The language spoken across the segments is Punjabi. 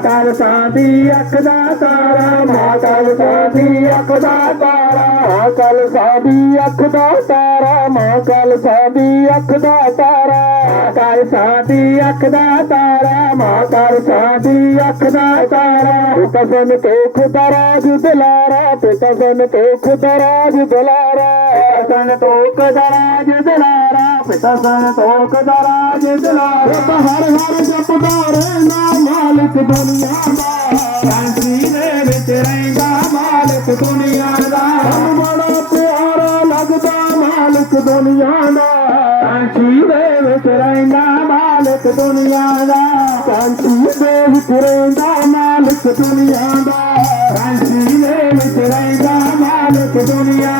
ਮਾਤਾ ਸਾਦੀ ਅੱਖ ਦਾ ਤਾਰਾ, ਮਾਤਾ ਸਾਦੀ ਅੱਖ ਦਾ ਤਾਰਾ। ਮਾਂ ਕਲ ਸਾਦੀ ਅੱਖ ਦਾ ਤਾਰਾ, ਮਾਂ ਕਲ ਸਾਦੀ ਅੱਖ ਦਾ ਤਾਰਾ। ਕਲ ਸਾਦੀ ਅੱਖ ਦਾ ਤਾਰਾ, ਮਾਂ ਕਲ ਸਾਦੀ ਅੱਖ ਦਾ ਤਾਰਾ। ਪਿਤਾ ਸਨ ਤੇ ਖੁਦਾ ਰਾਜ ਦਲਾਰਾ, ਪਿਤਾ ਸਨ ਤੇ ਖੁਦਾ ਰਾਜ ਦਲਾਰਾ। ਪਿਤਾ ਸਨ ਤੋਂ ਖੁਦਾ ਰਾਜ ਪਿਤਾ ਸਨ ਤੋਂ ਖੁਦਾ ਰਾਜ ਹਰ ਹਰ ਜਪਦਾ ਦੁਨੀਆ ਦਾ ਕਾਂਸੀ ਦੇ ਵਿੱਚ ਰਹਿੰਦਾ ਮਾਲਕ ਦੁਨੀਆ ਦਾ ਸਾਨੂੰ ਬੜਾ ਪਿਆਰਾ ਲੱਗਦਾ ਮਾਲਕ ਦੁਨੀਆ ਦਾ ਕਾਂਸੀ ਦੇ ਵਿੱਚ ਰਹਿੰਦਾ ਮਾਲਕ ਦੁਨੀਆ ਦਾ ਕਾਂਸੀ ਦੇ ਵਿੱਚ ਰਹਿੰਦਾ ਮਾਲਕ ਦੁਨੀਆ ਦਾ ਕਾਂਸੀ ਦੇ ਵਿੱਚ ਰਹਿੰਦਾ ਮਾਲਕ ਦੁਨੀਆ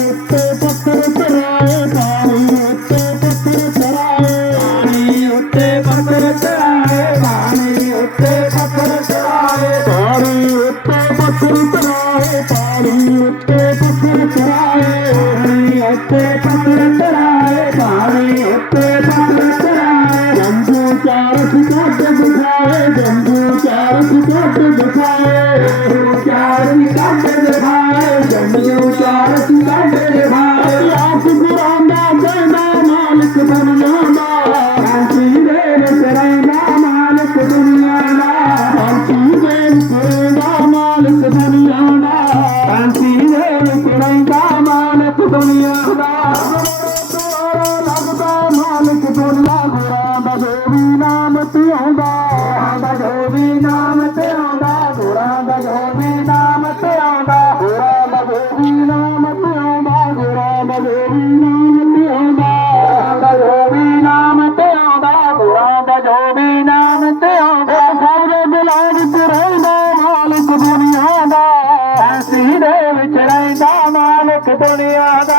ਉੱਤੇ ਪੱਥਰ ਚਰਾਏ ਪਾਣੀ ਉੱਤੇ ਪੱਥਰ ਚਰਾਏ ਪਾਣੀ ਉੱਤੇ ਪੱਥਰ ਚਰਾਏ ਪਾਣੀ ਉੱਤੇ ਪੱਥਰ ਚਰਾਏ ਪਾਣੀ ਉੱਤੇ ਪੱਥਰ ਚਰਾਏ ਜੰਗੂ ਚਾਰਸ ਕੱਟ ਦਿਖਾਏ ਜੰਗੂ ਚਾਰਸ ਕੱਟ ਦਿਖਾਏ। ਸ਼ਾਂਤੀ ਦੇ ਵਿੱਚ ਰਹਿੰਦਾ ਮਾਲਕ ਦੁਨੀਆ ਦਾ? ਦੁਆਰਾ ਲੱਗਦਾ ਮਾਲਕ ਦੁਨੀਆ ਗੁਰਾਂ ਦਾ ਜੋ ਵੀ ਨਾਮ ਤੇ ਆਉਂਦਾ। ਦਾ ਜੋ ਵੀ ਨਾਮ ਤੇ ਆਉਂਦਾ। ਗੁਰਾਂ ਦਾ ਜੋ ਵੀ ਨਾਮ ਤੇ ਆਉਂਦਾ। ਗੁਰਾਂ ਦਾ ਜੋ ਵੀ ਨਾਮ ਤੇ ਆਉਂਦਾ ਗੁਰਾਂ ਦਾ ਜੋ ಸುತುಳಿಯಾದ